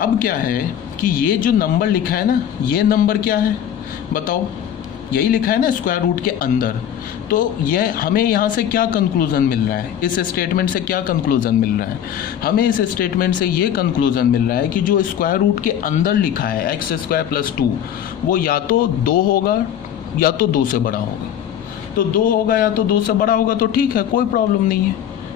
अब क्या है कि ये जो नंबर लिखा है ना, ये नंबर क्या है बताओ, यही लिखा है ना स्क्वायर रूट के अंदर। तो ये हमें यहाँ से क्या कंक्लूज़न मिल रहा है, इस स्टेटमेंट से क्या कंक्लूज़न मिल रहा है, हमें इस स्टेटमेंट से ये कंक्लूज़न मिल रहा है कि जो स्क्वायर रूट के अंदर लिखा है एक्स स्क्वायर प्लस 2, वो या तो 2 होगा या तो 2 से बड़ा होगा। तो 2 होगा या तो 2 से बड़ा होगा तो ठीक है, कोई प्रॉब्लम नहीं है,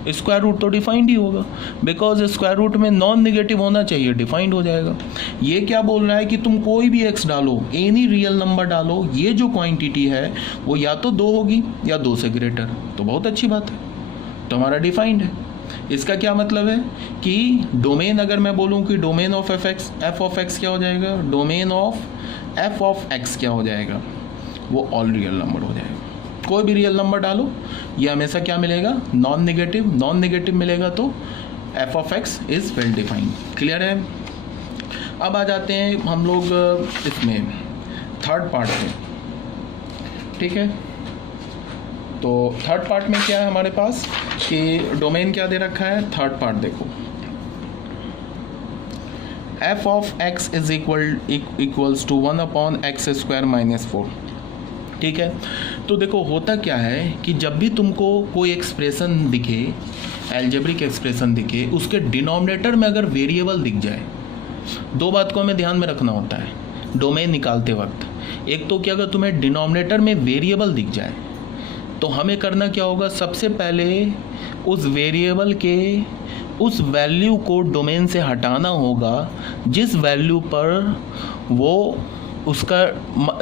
स्क्वायर रूट तो डिफाइंड ही होगा, बिकॉज स्क्वायर रूट में नॉन निगेटिव होना चाहिए, डिफाइंड हो जाएगा। ये क्या बोल रहा है कि तुम कोई भी एक्स डालो, एनी रियल नंबर डालो, ये जो क्वांटिटी है वो या तो 2 होगी या 2 से ग्रेटर। तो बहुत अच्छी बात है, तो हमारा डिफाइंड है। इसका क्या मतलब है कि डोमेन, अगर मैं बोलूँ कि domain of F of x क्या हो जाएगा, domain of F of x क्या हो जाएगा, वो ऑल रियल नंबर हो जाएगा। कोई भी रियल नंबर डालो, ये हमेशा क्या मिलेगा, नॉन नेगेटिव। नॉन नेगेटिव मिलेगा तो F of x is well defined. Clear है। अब आ जाते हैं हम लोग इसमें थर्ड पार्ट में, ठीक है। तो थर्ड पार्ट में क्या है हमारे पास कि डोमेन क्या दे रखा है, थर्ड पार्ट देखो, F of X is equals to 1/x² - 4। ठीक है। तो देखो होता क्या है कि जब भी तुमको कोई एक्सप्रेशन दिखे, एल्जेब्रिक एक्सप्रेशन दिखे, उसके डिनोमिनेटर में अगर वेरिएबल दिख जाए, दो बात को हमें ध्यान में रखना होता है डोमेन निकालते वक्त। एक तो कि अगर तुम्हें डिनोमिनेटर में वेरिएबल दिख जाए तो हमें करना क्या होगा, सबसे पहले उस वेरिएबल के उस वैल्यू को डोमेन से हटाना होगा जिस वैल्यू पर वो उसका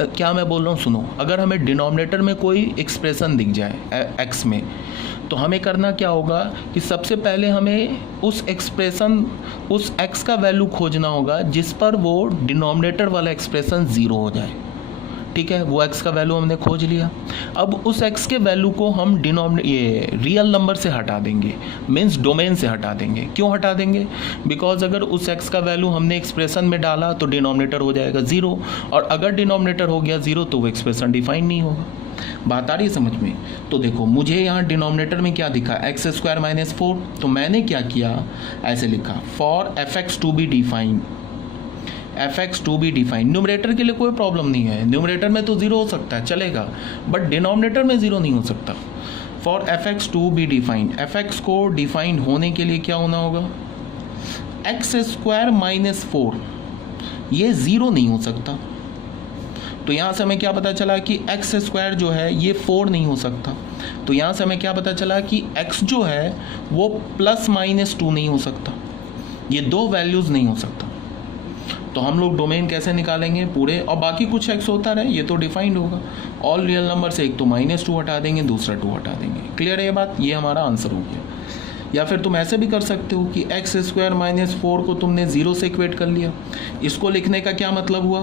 क्या मैं बोल रहा हूँ सुनो। अगर हमें डिनोमिनेटर में कोई एक्सप्रेशन दिख जाए एक्स में, तो हमें करना क्या होगा कि सबसे पहले हमें उस एक्सप्रेशन, उस एक्स का वैल्यू खोजना होगा जिस पर वो डिनोमिनेटर वाला एक्सप्रेशन 0 हो जाए। ठीक है, वो एक्स का वैल्यू हमने खोज लिया। अब उस एक्स के वैल्यू को हम ये रियल नंबर से हटा देंगे, मीन्स डोमेन से हटा देंगे। क्यों हटा देंगे, बिकॉज अगर उस एक्स का वैल्यू हमने एक्सप्रेशन में डाला तो डिनोमिनेटर हो जाएगा 0, और अगर डिनोमिनेटर हो गया 0 तो वो एक्सप्रेशन डिफाइन नहीं होगा। बात आ रही है समझ में। तो देखो मुझे यहाँ डिनोमिनेटर में क्या दिखा, x² - 4, तो मैंने क्या किया, ऐसे लिखा for fx to be defined, fx to be defined. Numerator के लिए कोई प्रॉब्लम नहीं है, न्यूमरेटर में तो 0 हो सकता है चलेगा, बट डिनोमिनेटर में 0 नहीं हो सकता। For fx to be defined, fx को डिफाइंड होने के लिए क्या होना होगा, x² - 4, ये 0 नहीं हो सकता। तो यहाँ से हमें क्या पता चला कि x² जो है ये 4 नहीं हो सकता। तो यहाँ से हमें क्या पता चला कि x जो है वो +-2 नहीं हो सकता, ये दो वैल्यूज़ नहीं हो सकता। तो हम लोग डोमेन कैसे निकालेंगे पूरे, और बाकी कुछ एक्स होता रहे ये तो डिफाइंड होगा। ऑल रियल नंबर से एक तो -2 हटा देंगे, दूसरा 2 हटा देंगे। क्लियर है ये बात, ये हमारा आंसर हो गया। या फिर तुम ऐसे भी कर सकते हो कि x² - 4 को तुमने 0 से इक्वेट कर लिया। इसको लिखने का क्या मतलब हुआ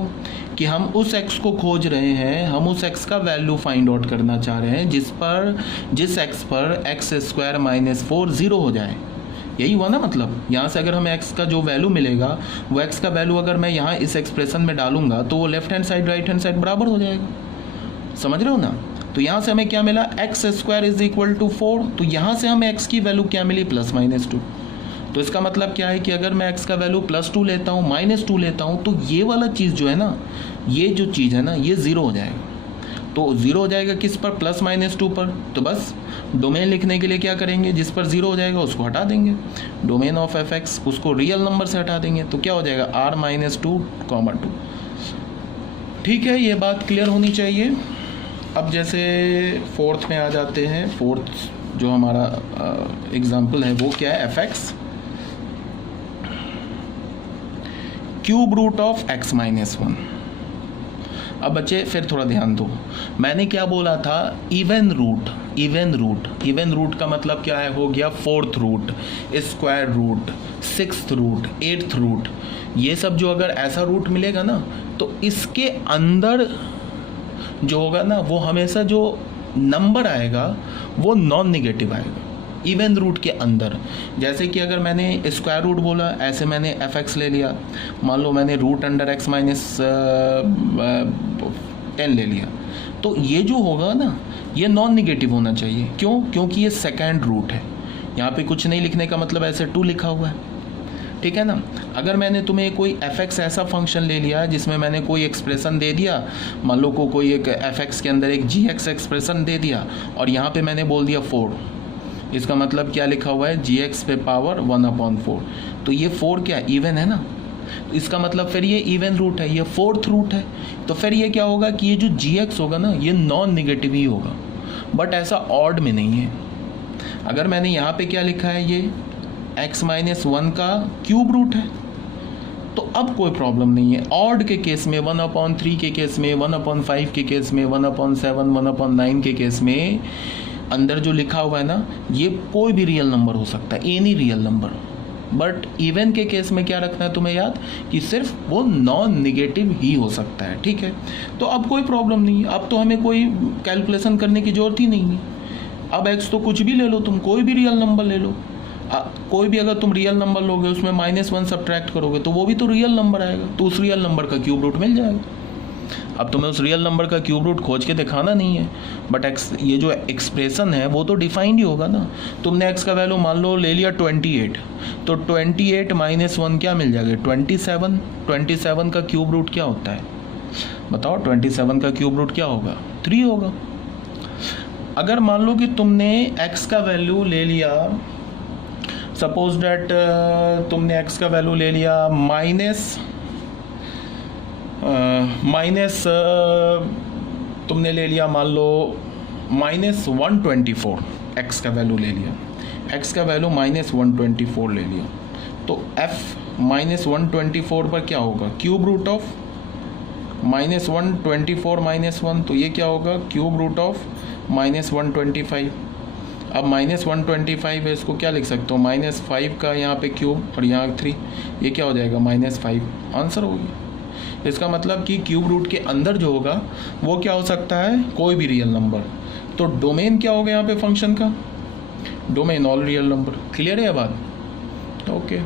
कि हम उस x को खोज रहे हैं, हम उस x का वैल्यू फाइंड आउट करना चाह रहे हैं जिस x पर x² - 4 0 हो जाए। यही हुआ ना मतलब। यहाँ से अगर हमें x का जो वैल्यू मिलेगा, वो x का वैल्यू अगर मैं यहाँ इस एक्सप्रेशन में डालूंगा तो वो left hand side right hand side बराबर हो जाएगा। समझ रहे हो ना। तो यहाँ से हमें क्या मिला, x² = 4, तो यहाँ से हमें x की वैल्यू क्या मिली, +-2। तो इसका मतलब क्या है कि अगर मैं x का वैल्यू +2 लेता हूँ, -2 लेता हूँ, तो ये वाला चीज़ जो है ना, ये जो चीज़ है ना, ये 0 हो जाएगा। तो 0 हो जाएगा किस पर, +-2 पर। तो बस डोमेन लिखने के लिए क्या करेंगे, जिस पर 0 हो जाएगा उसको हटा देंगे, डोमेन ऑफ fx उसको रियल नंबर से हटा देंगे, तो क्या हो जाएगा r-2, 2। ठीक है, ये बात क्लियर होनी चाहिए। अब जैसे फोर्थ में आ जाते हैं। फोर्थ जो हमारा एग्जाम्पल है वो क्या है, fx cube root of x - 1। अब बच्चे फिर थोड़ा ध्यान दो, मैंने क्या बोला था, इवन रूट। इवन रूट का मतलब क्या है, हो गया 4th root, square root, 6th root, 8th root. ये सब जो अगर ऐसा रूट मिलेगा ना, तो इसके अंदर जो होगा ना, वो हमेशा जो नंबर आएगा वो नॉन निगेटिव आएगा इवन रूट के अंदर। जैसे कि अगर मैंने स्क्वायर रूट बोला, ऐसे मैंने fx ले लिया, मान लो मैंने √x - 10 ले लिया, तो ये जो होगा ना, ये नॉन निगेटिव होना चाहिए। क्यों, क्योंकि ये सेकेंड रूट है। यहाँ पे कुछ नहीं लिखने का मतलब ऐसे 2 लिखा हुआ है। ठीक है ना। अगर मैंने तुम्हें कोई एफ ऐसा फंक्शन ले लिया जिसमें मैंने कोई एक्सप्रेशन दे दिया, मान लो को कोई एक एफ के अंदर एक जी एक्सप्रेशन दे दिया और यहाँ पे मैंने बोल दिया 4, इसका मतलब क्या लिखा हुआ है, जी पे पावर 1/4। तो ये 4 क्या इवन है ना, इसका मतलब फिर ये इवन रूट है, ये 4th रूट है। तो फिर ये क्या होगा कि ये जो जी होगा ना ये नॉन निगेटिव ही होगा, बट ऐसा ऑड में नहीं है। अगर मैंने यहाँ पे क्या लिखा है, ये x-1 का क्यूब रूट है, तो अब कोई प्रॉब्लम नहीं है। ऑड के केस में 1/3 के केस में, 1/5 के केस में, 1/7, 1/9 के केस में अंदर जो लिखा हुआ है ना ये कोई भी रियल नंबर हो सकता है, any real number. But even के केस में क्या रखना है तुम्हें याद कि सिर्फ वो नॉन निगेटिव ही हो सकता है, ठीक है। तो अब कोई प्रॉब्लम नहीं है, अब तो हमें कोई कैलकुलेशन करने की ज़रूरत ही नहीं है। अब x तो कुछ भी ले लो तुम, कोई भी रियल नंबर ले लो, कोई भी अगर तुम रियल नंबर लोगे उसमें -1 सब्ट्रैक्ट करोगे तो वो भी तो रियल नंबर आएगा, तो उस रियल नंबर का क्यूब रूट मिल जाएगा। अब तुम्हें उस रियल नंबर का क्यूब रूट खोज के दिखाना नहीं है, बट ये जो एक्सप्रेशन है वो तो डिफाइंड ही होगा ना। तुमने x का वैल्यू मान लो ले लिया 28, तो 28 -1 क्या मिल जाएगा, 27। 27 का क्यूब रूट क्या होता है बताओ, 27 का क्यूब रूट क्या होगा, 3 होगा। अगर मान लो कि तुमने x का वैल्यू ले लिया, सपोज डैट तुमने x का वैल्यू ले लिया तुमने ले लिया मान लो -124, x का वैल्यू ले लिया, x का वैल्यू -124 ले लिया, तो f -124 पर क्या होगा, क्यूब रूट ऑफ -124 -1, तो ये क्या होगा, क्यूब रूट ऑफ -125। अब -125 है, इसको क्या लिख सकते हो, -5 का यहाँ पे क्यूब और यहाँ 3, ये क्या हो जाएगा -5, आंसर हो गया। इसका मतलब कि क्यूब रूट के अंदर जो होगा वो क्या हो सकता है, कोई भी रियल नंबर। तो डोमेन क्या होगा यहाँ पे फंक्शन का, domain all real number. Clear है बात, ओके।